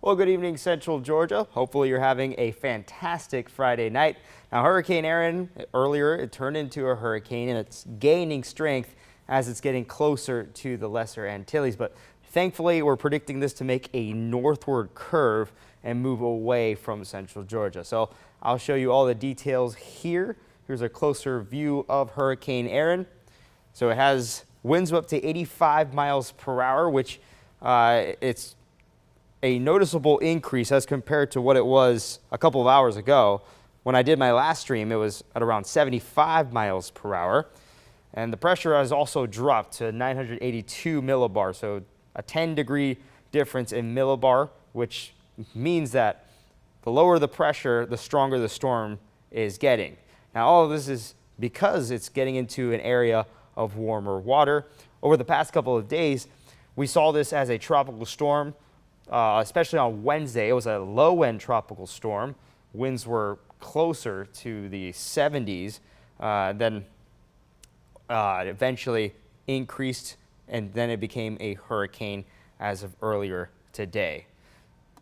Well, good evening, Central Georgia. Hopefully you're having a fantastic Friday night. Now, Hurricane Erin, earlier it turned into a hurricane and it's gaining strength as it's getting closer to the Lesser Antilles. But thankfully, we're predicting this to make a northward curve and move away from Central Georgia. So I'll show you all the details here. Here's a closer view of Hurricane Erin. So it has winds of up to 85 miles per hour, which it's a noticeable increase as compared to what it was a couple of hours ago. When I did my last stream, it was at around 75 miles per hour. And the pressure has also dropped to 982 millibar, so a 10-degree difference in millibar, which means that the lower the pressure, the stronger the storm is getting. Now, all of this is because it's getting into an area of warmer water. Over the past couple of days, we saw this as a tropical storm. Especially on Wednesday, it was a low-end tropical storm. Winds were closer to the 70s, then eventually increased, and then it became a hurricane as of earlier today.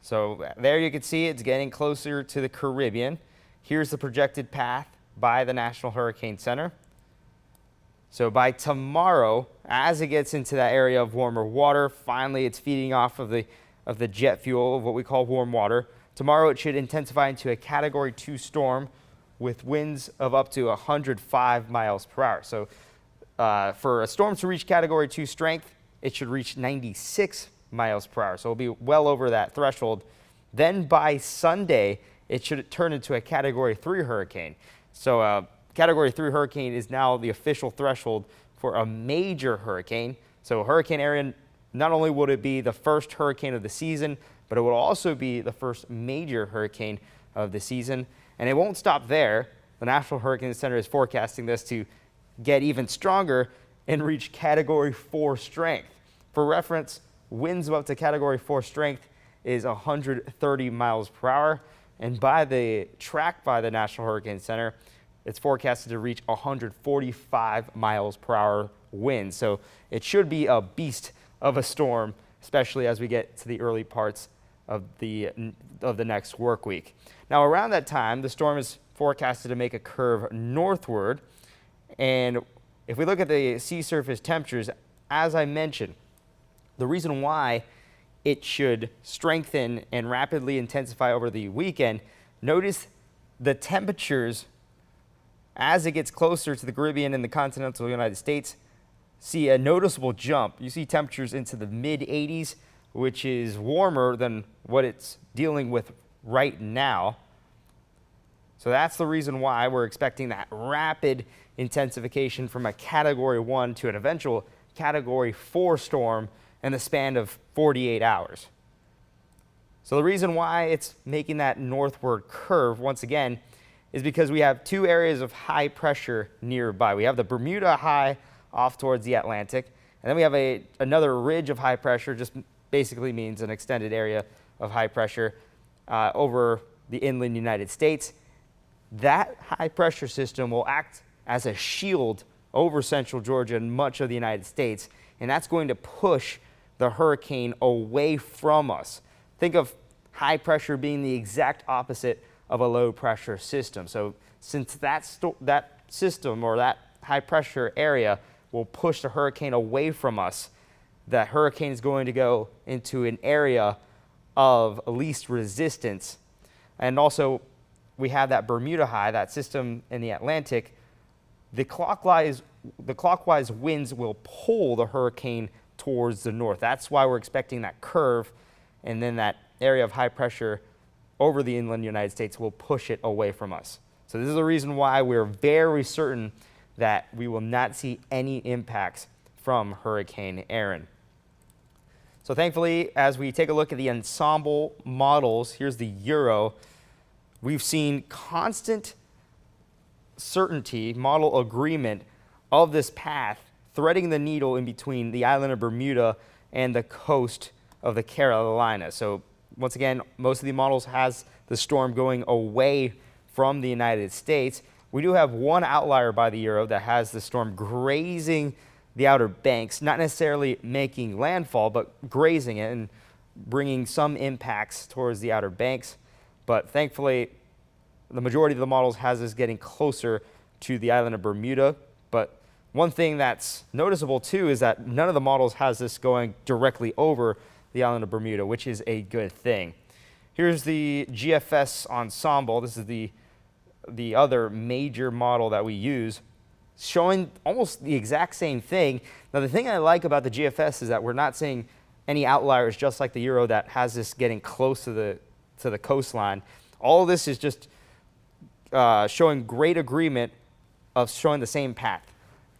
So there you can see it's getting closer to the Caribbean. Here's the projected path by the National Hurricane Center. So by tomorrow, as it gets into that area of warmer water, finally it's feeding off of the jet fuel of what we call warm water. Tomorrow it should intensify into a Category 2 storm with winds of up to 105 miles per hour. So for a storm to reach Category 2 strength, it should reach 96 miles per hour. So it'll be well over that threshold. Then by Sunday, it should turn into a Category 3 hurricane. So Category 3 hurricane is now the official threshold for a major hurricane. So Hurricane Erin, not only would it be the first hurricane of the season, but it will also be the first major hurricane of the season. And it won't stop there. The National Hurricane Center is forecasting this to get even stronger and reach Category 4 strength. For reference, winds of up to Category 4 strength is 130 miles per hour. And by the track by the National Hurricane Center, it's forecasted to reach 145 miles per hour winds. So it should be a beast of a storm, especially as we get to the early parts of the next work week. Now, around that time, the storm is forecasted to make a curve northward. And if we look at the sea surface temperatures, as I mentioned, the reason why it should strengthen and rapidly intensify over the weekend, notice the temperatures as it gets closer to the Caribbean and the continental United States see a noticeable jump. You see temperatures into the mid-80s, which is warmer than what it's dealing with right now. So that's the reason why we're expecting that rapid intensification from a Category 1 to an eventual Category 4 storm in the span of 48 hours. So the reason why it's making that northward curve, once again, is because we have two areas of high pressure nearby. We have the Bermuda High off towards the Atlantic, and then we have another ridge of high pressure, just basically means an extended area of high pressure over the inland United States. That high pressure system will act as a shield over central Georgia and much of the United States, and that's going to push the hurricane away from us. Think of high pressure being the exact opposite of a low pressure system. So since that system or that high pressure area will push the hurricane away from us, that hurricane is going to go into an area of least resistance. And also we have that Bermuda High, that system in the Atlantic. The clockwise winds will pull the hurricane towards the north. That's why we're expecting that curve, and then that area of high pressure over the inland United States will push it away from us. So this is the reason why we're very certain that we will not see any impacts from Hurricane Erin. So thankfully, as we take a look at the ensemble models, here's the Euro, we've seen constant certainty, model agreement of this path threading the needle in between the island of Bermuda and the coast of the Carolinas. So once again, most of the models has the storm going away from the United States. We do have one outlier by the Euro that has the storm grazing the Outer Banks, not necessarily making landfall, but grazing it. And bringing some impacts towards the Outer Banks. But thankfully, the majority of the models has us getting closer to the island of Bermuda. But one thing that's noticeable too is that none of the models has this going directly over the island of Bermuda, which is a good thing. Here's the GFS ensemble. This is the other major model that we use, showing almost the exact same thing. Now, the thing I like about the GFS is that we're not seeing any outliers, just like the Euro that has this getting close to the coastline. All of this is just showing great agreement of showing the same path,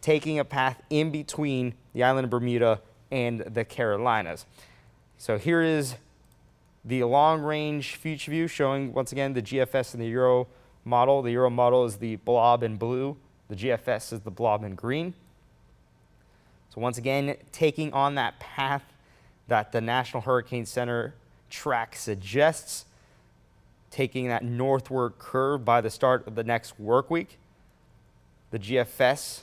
taking a path in between the island of Bermuda and the Carolinas. So here is the long-range future view showing, once again, the GFS and the Euro model. The Euro model is the blob in blue. The GFS is the blob in green. So once again, taking on that path that the National Hurricane Center track suggests, taking that northward curve by the start of the next work week. The GFS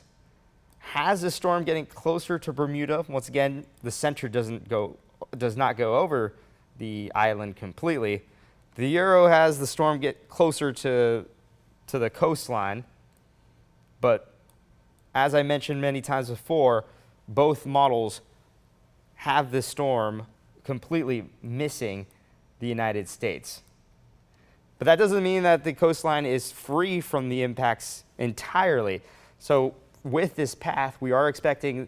has the storm getting closer to Bermuda. Once again, the center does not go over the island completely. The Euro has the storm get closer to the coastline, but as I mentioned many times before, both models have this storm completely missing the United States. But that doesn't mean that the coastline is free from the impacts entirely. So with this path, we are expecting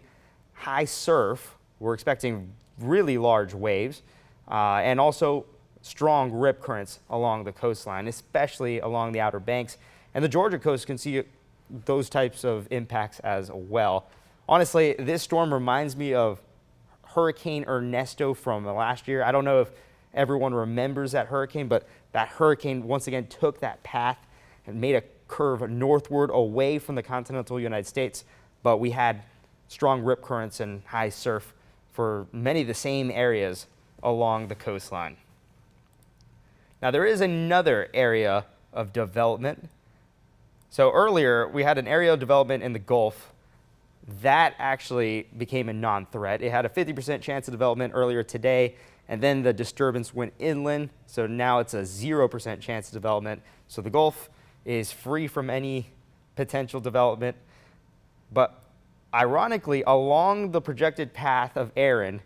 high surf. We're expecting really large waves and also strong rip currents along the coastline, especially along the Outer Banks. And the Georgia coast can see those types of impacts as well. Honestly, this storm reminds me of Hurricane Ernesto from last year. I don't know if everyone remembers that hurricane, but that hurricane once again took that path and made a curve northward away from the continental United States. But we had strong rip currents and high surf for many of the same areas along the coastline. Now, there is another area of development. So earlier, we had an area of development in the Gulf. That actually became a non-threat. It had a 50% chance of development earlier today, and then the disturbance went inland, so now it's a 0% chance of development. So the Gulf is free from any potential development. But ironically, along the projected path of Erin,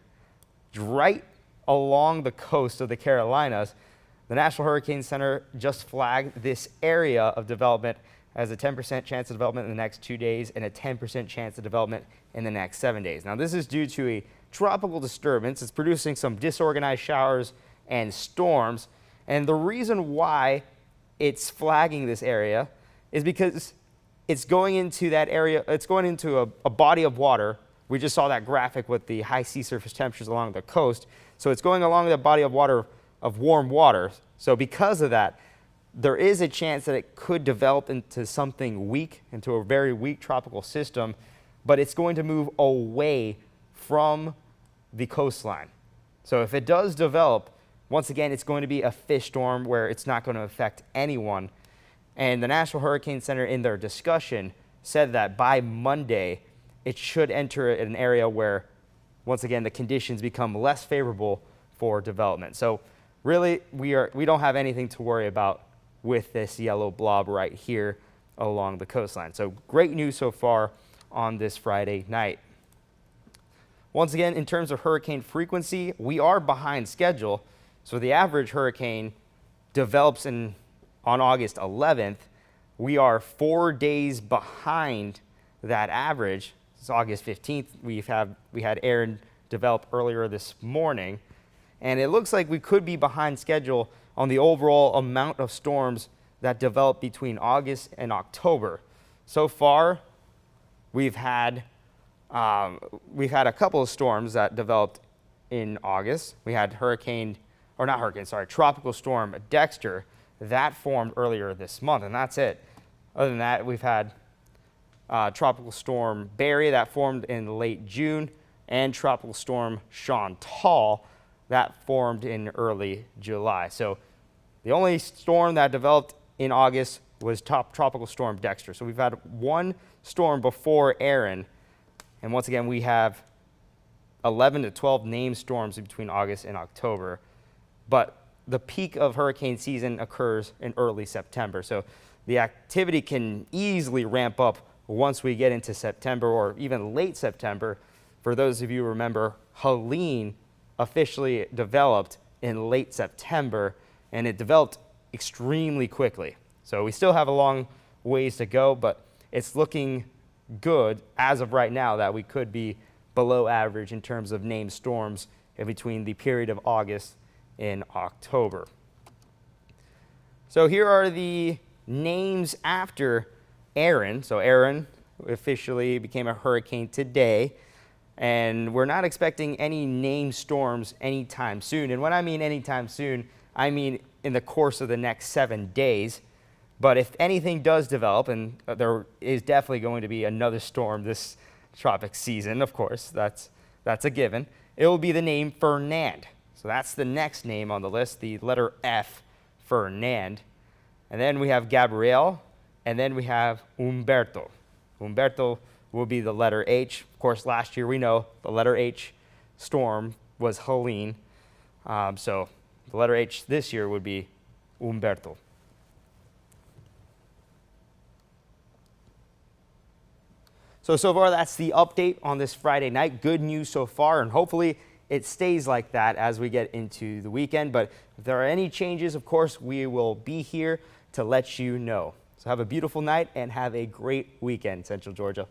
right along the coast of the Carolinas, the National Hurricane Center just flagged this area of development as a 10% chance of development in the next 2 days and a 10% chance of development in the next 7 days. Now, this is due to a tropical disturbance. It's producing some disorganized showers and storms. And the reason why it's flagging this area is because it's going into that area, it's going into a body of water. We just saw that graphic with the high sea surface temperatures along the coast. So it's going along that body of water, of warm water. So because of that, there is a chance that it could develop into something weak, into a very weak tropical system, but it's going to move away from the coastline. So if it does develop, once again, it's going to be a fish storm where it's not going to affect anyone. And the National Hurricane Center, in their discussion, said that by Monday, it should enter an area where, once again, the conditions become less favorable for development. So really, we don't have anything to worry about with this yellow blob right here along the coastline. So great news so far on this Friday night. Once again, in terms of hurricane frequency, we are behind schedule. So the average hurricane develops on August 11th. We are 4 days behind that average. It's August 15th. We had Erin develop earlier this morning. And it looks like we could be behind schedule on the overall amount of storms that develop between August and October. So far, we've had a couple of storms that developed in August. We had Tropical Storm Dexter that formed earlier this month, and that's it. Other than that, we've had Tropical Storm Barry that formed in late June, and Tropical Storm Chantal that formed in early July. So the only storm that developed in August was Tropical Storm Dexter. So we've had one storm before Erin. And once again, we have 11 to 12 named storms between August and October. But the peak of hurricane season occurs in early September. So the activity can easily ramp up once we get into September or even late September. For those of you who remember, Helene officially developed in late September, and it developed extremely quickly. So we still have a long ways to go, but it's looking good as of right now that we could be below average in terms of named storms in between the period of August and October. So here are the names after Erin. So Erin officially became a hurricane today, and we're not expecting any named storms anytime soon. And when I mean anytime soon, I mean in the course of the next 7 days. But if anything does develop, and there is definitely going to be another storm this tropic season, of course, that's a given, it will be the name Fernand. So that's the next name on the list, the letter F, Fernand. And then we have Gabriel, and then we have Humberto. Humberto will be the letter H. Of course, last year we know the letter H storm was Helene. So the letter H this year would be Humberto. So far that's the update on this Friday night. Good news so far, and hopefully it stays like that as we get into the weekend. But if there are any changes, of course, we will be here to let you know. So have a beautiful night and have a great weekend, Central Georgia.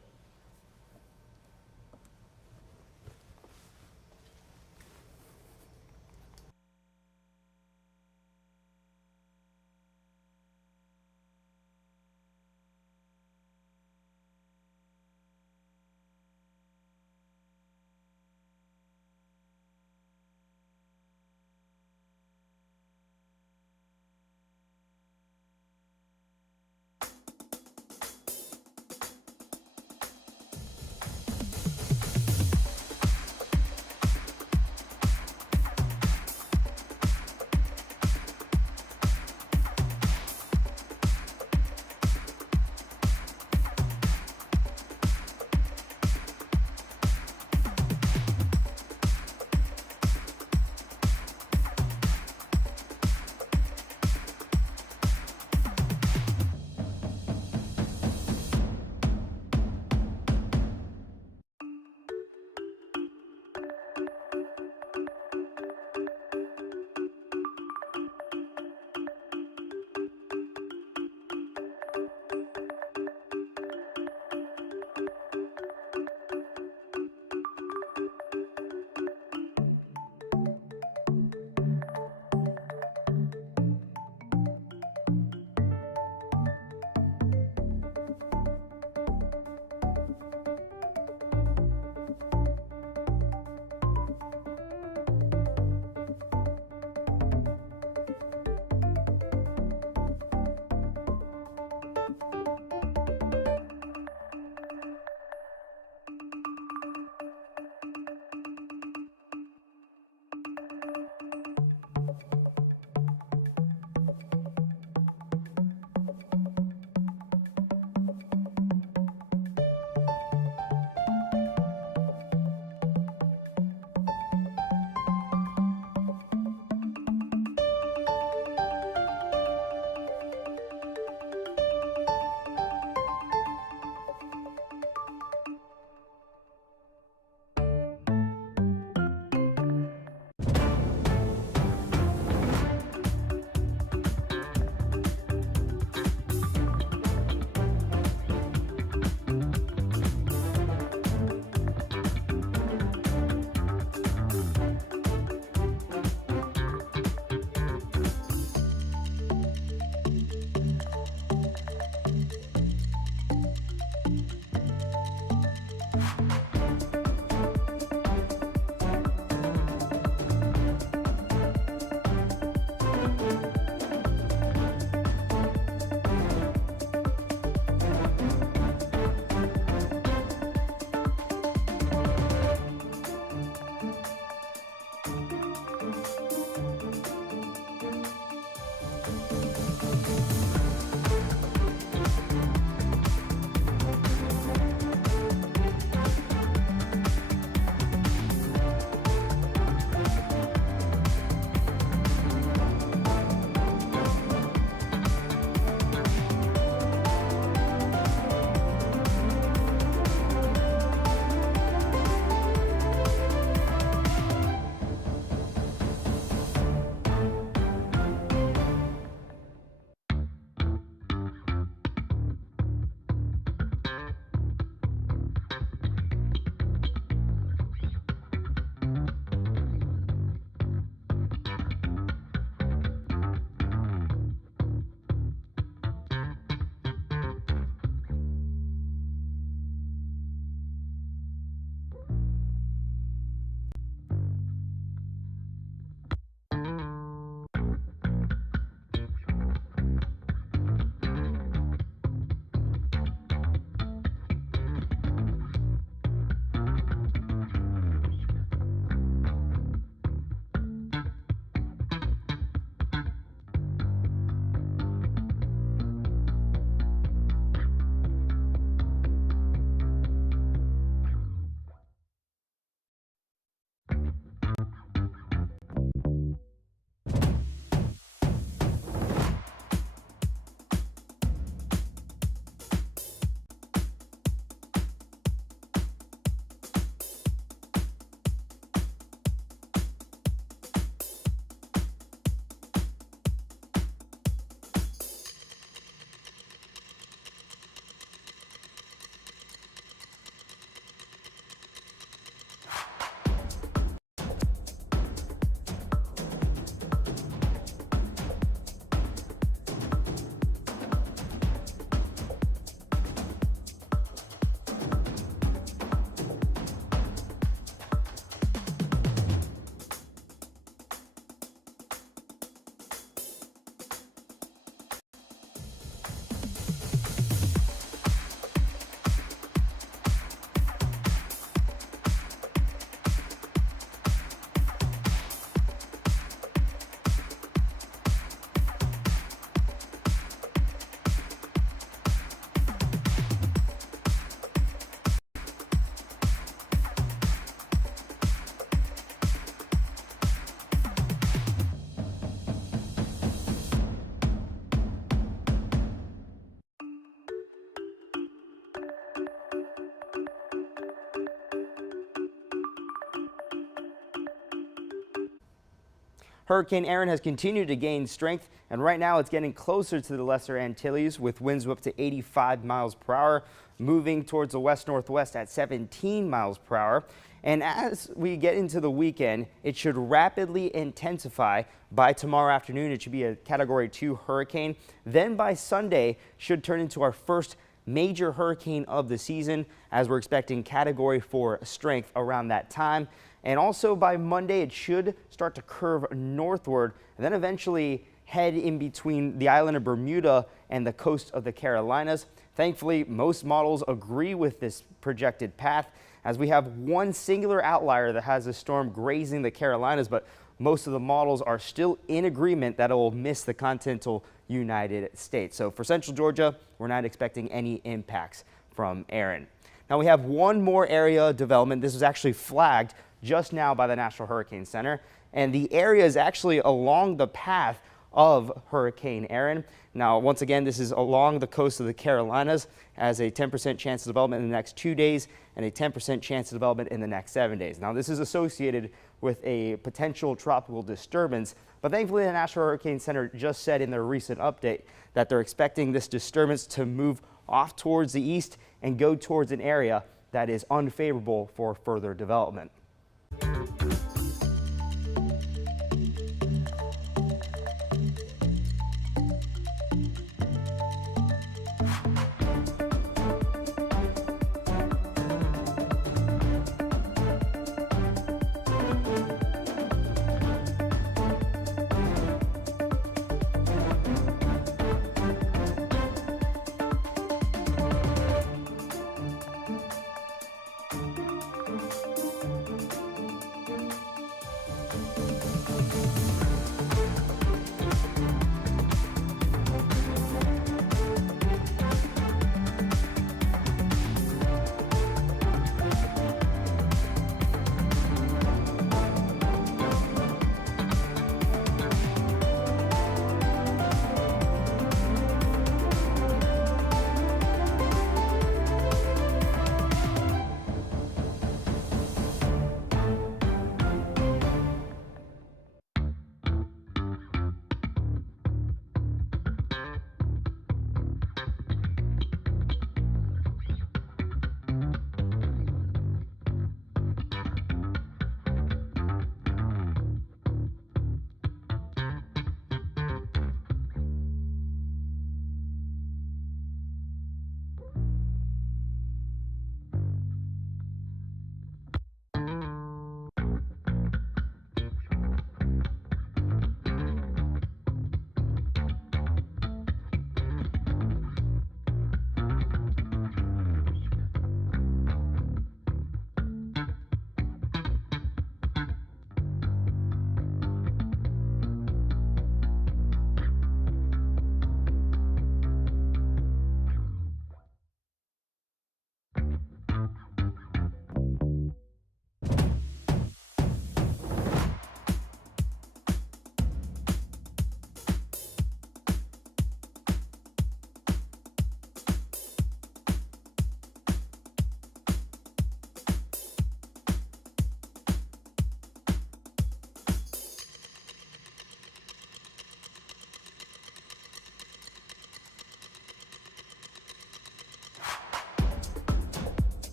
Hurricane Erin has continued to gain strength, and right now it's getting closer to the Lesser Antilles with winds up to 85 miles per hour, moving towards the west-northwest at 17 miles per hour. And as we get into the weekend, it should rapidly intensify. By tomorrow afternoon, it should be a Category 2 hurricane. Then by Sunday, should turn into our first major hurricane of the season, as we're expecting Category 4 strength around that time. And also by Monday, it should start to curve northward and then eventually head in between the island of Bermuda and the coast of the Carolinas. Thankfully, most models agree with this projected path, as we have one singular outlier that has a storm grazing the Carolinas, but most of the models are still in agreement that it will miss the continental United States. So for central Georgia, we're not expecting any impacts from Erin. Now we have one more area of development. This was actually flagged just now by the National Hurricane Center, and the area is actually along the path of Hurricane Erin. Now, once again, this is along the coast of the Carolinas, has a 10% chance of development in the next 2 days and a 10% chance of development in the next 7 days. Now, this is associated with a potential tropical disturbance, but thankfully the National Hurricane Center just said in their recent update that they're expecting this disturbance to move off towards the east and go towards an area that is unfavorable for further development.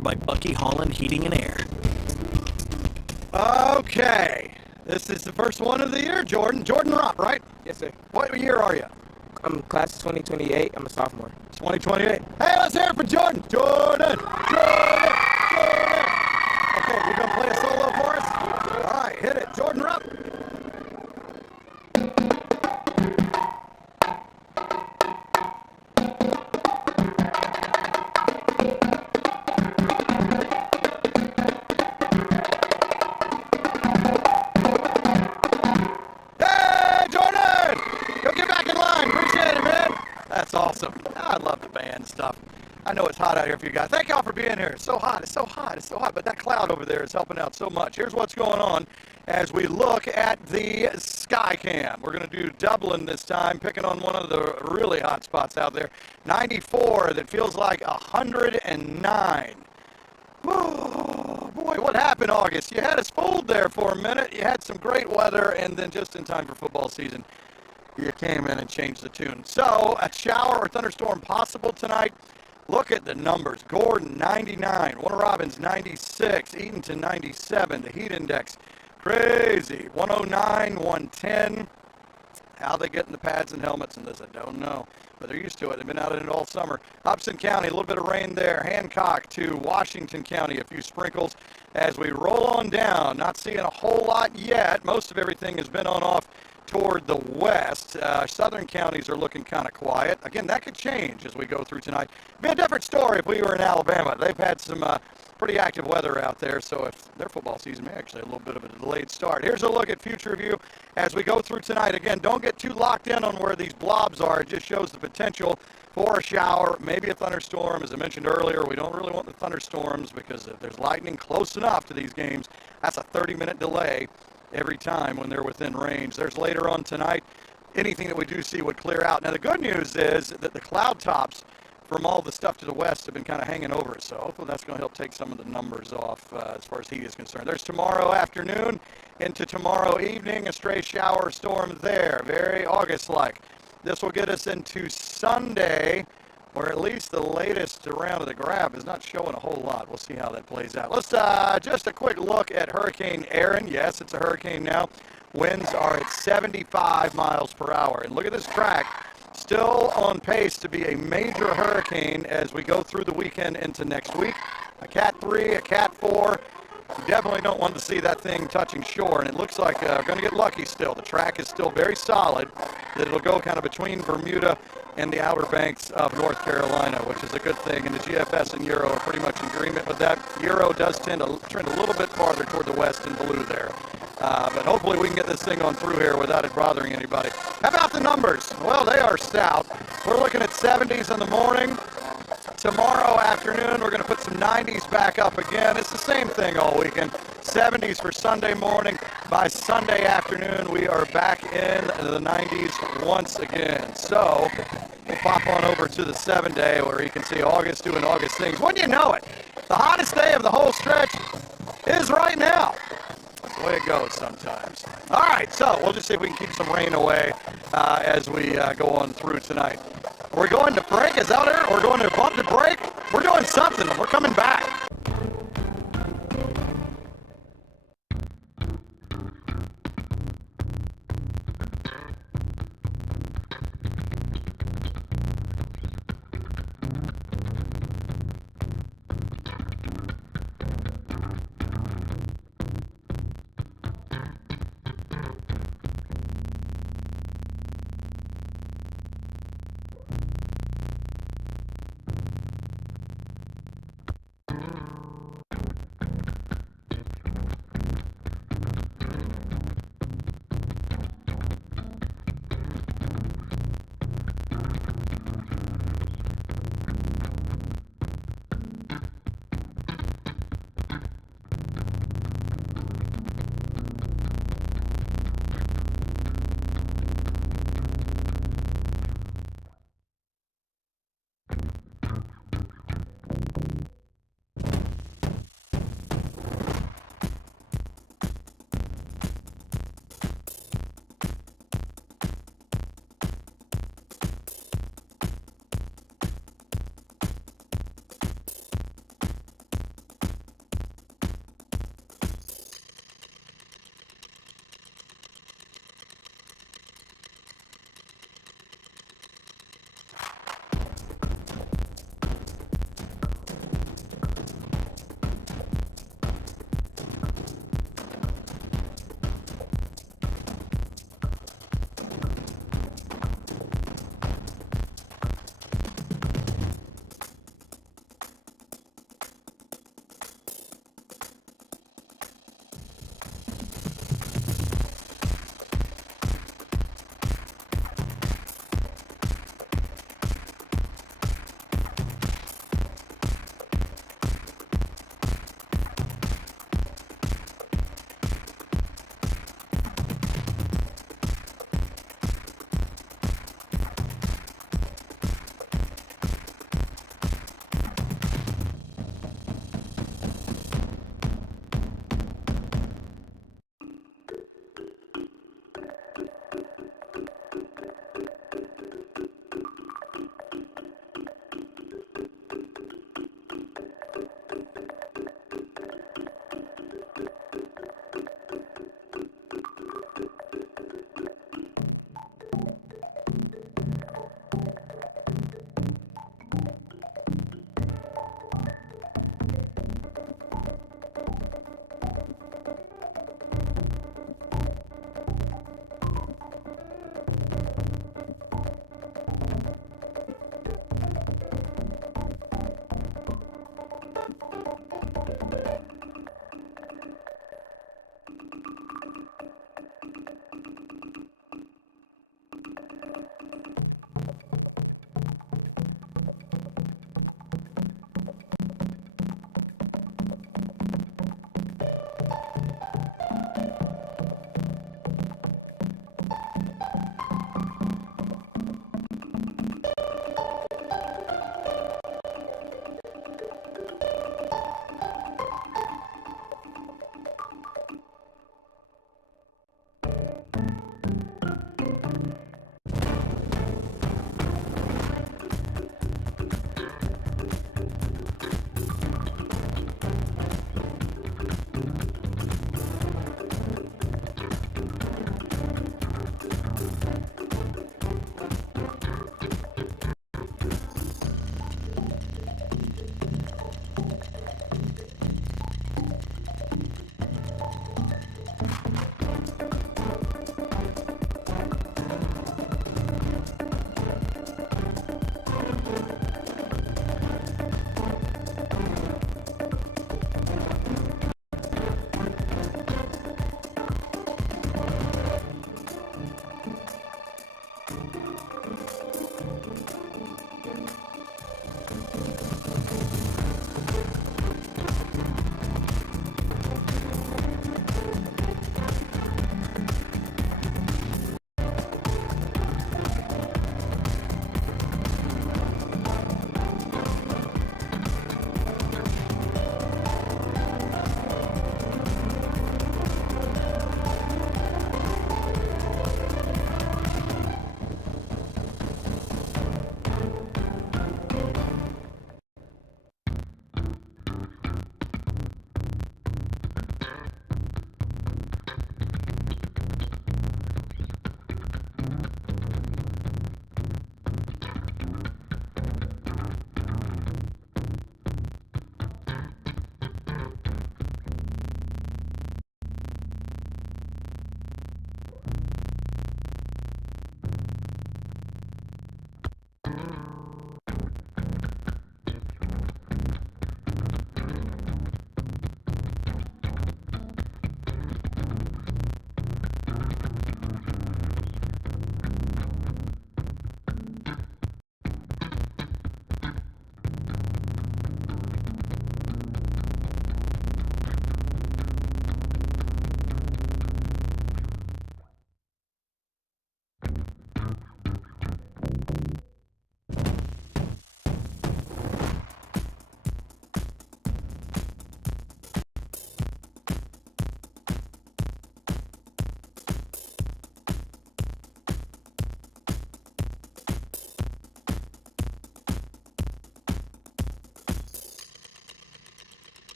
By Bucky Holland Heating and Air. Okay, this is the first one of the year, Jordan. Jordan Rupp, right? Yes, sir. What year are you? I'm class of 2028. I'm a sophomore. 2028. Hey, let's hear it for Jordan. Jordan! Jordan! Jordan! Okay, you're going to play a solo for us? All right, hit it. Jordan Rupp. That's awesome. I love the band stuff. I know it's hot out here for you guys. Thank y'all for being here. It's so hot. It's so hot. It's so hot. But that cloud over there is helping out so much. Here's what's going on as we look at the sky cam. We're going to do Dublin this time, picking on one of the really hot spots out there. 94 that feels like 109. Oh, boy, what happened, August? You had us fooled there for a minute. You had some great weather, and then just in time for football season, you came in and changed the tune. So, a shower or thunderstorm possible tonight. Look at the numbers. Gordon, 99. Warner Robins, 96. Eatonton, 97. The heat index, crazy. 109, 110. How they get in the pads and helmets in this, I don't know. But they're used to it. They've been out in it all summer. Upson County, a little bit of rain there. Hancock to Washington County, a few sprinkles. As we roll on down, not seeing a whole lot yet. Most of everything has been on off toward the west. Southern counties are looking kind of quiet. Again, that could change as we go through tonight. Be a different story if we were in Alabama. They've had some pretty active weather out there, so if their football season may actually have a little bit of a delayed start. Here's a look at future view as we go through tonight. Again, don't get too locked in on where these blobs are. It just shows the potential for a shower, maybe a thunderstorm. As I mentioned earlier, we don't really want the thunderstorms because if there's lightning close enough to these games, that's a 30-minute delay every time when they're within range. There's later on tonight, anything that we do see would clear out. Now, the good news is that the cloud tops from all the stuff to the west have been kind of hanging over it, so hopefully that's going to help take some of the numbers off as far as heat is concerned. There's tomorrow afternoon into tomorrow evening, a stray shower storm there, very August-like. This will get us into Sunday, where at least the latest round of the graph is not showing a whole lot. We'll see how that plays out. Let's just a quick look at Hurricane Erin. Yes, it's a hurricane now. Winds are at 75 miles per hour. And look at this track. Still on pace to be a major hurricane as we go through the weekend into next week. A Cat 3, a Cat 4. You definitely don't want to see that thing touching shore, and it looks like we're going to get lucky still. The track is still very solid, that it'll go kind of between Bermuda and the Outer Banks of North Carolina, which is a good thing. And the GFS and Euro are pretty much in agreement with that. Euro does tend to trend a little bit farther toward the west and blue there. But hopefully we can get this thing on through here without it bothering anybody. How about the numbers? Well, they are stout. We're looking at 70s in the morning. Tomorrow afternoon, we're going to put some 90s back up again. It's the same thing all weekend. 70s for Sunday morning. By Sunday afternoon, we are back in the 90s once again. So we'll pop on over to the 7-day where you can see August doing August things. Wouldn't you know it? The hottest day of the whole stretch is right now. That's the way it goes sometimes. All right, so we'll just see if we can keep some rain away as we go on through tonight. We're going to break. Is that there? We're going to bump to break. We're doing something. We're coming back.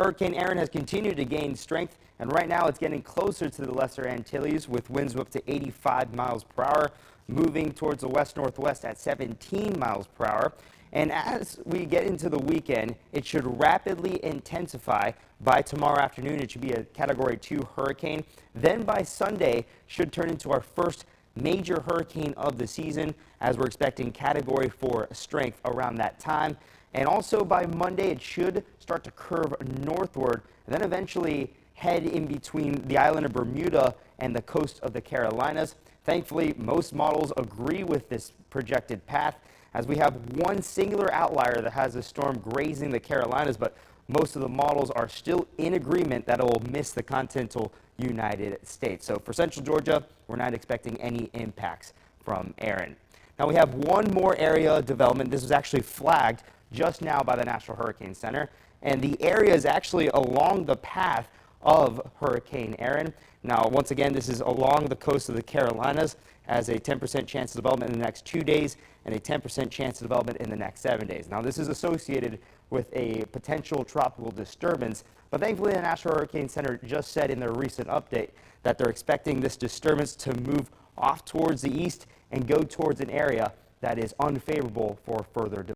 Hurricane Erin has continued to gain strength, and right now it's getting closer to the Lesser Antilles with winds up to 85 miles per hour, moving towards the west-northwest at 17 miles per hour. And as we get into the weekend, it should rapidly intensify. By tomorrow afternoon, it should be a Category 2 hurricane. Then by Sunday, should turn into our first major hurricane of the season, as we're expecting Category 4 strength around that time. And also by Monday, it should start to curve northward and then eventually head in between the island of Bermuda and the coast of the Carolinas. Thankfully, most models agree with this projected path, as we have one singular outlier that has a storm grazing the Carolinas, but most of the models are still in agreement that it will miss the continental United States. So for Central Georgia, we're not expecting any impacts from Erin. Now we have one more area development. This was actually flagged just now by the National Hurricane Center, and the area is actually along the path of Hurricane Erin. Now, once again, this is along the coast of the Carolinas, has a 10% chance of development in the next 2 days and a 10% chance of development in the next 7 days. Now, this is associated with a potential tropical disturbance, but thankfully the National Hurricane Center just said in their recent update that they're expecting this disturbance to move off towards the east and go towards an area that is unfavorable for further development.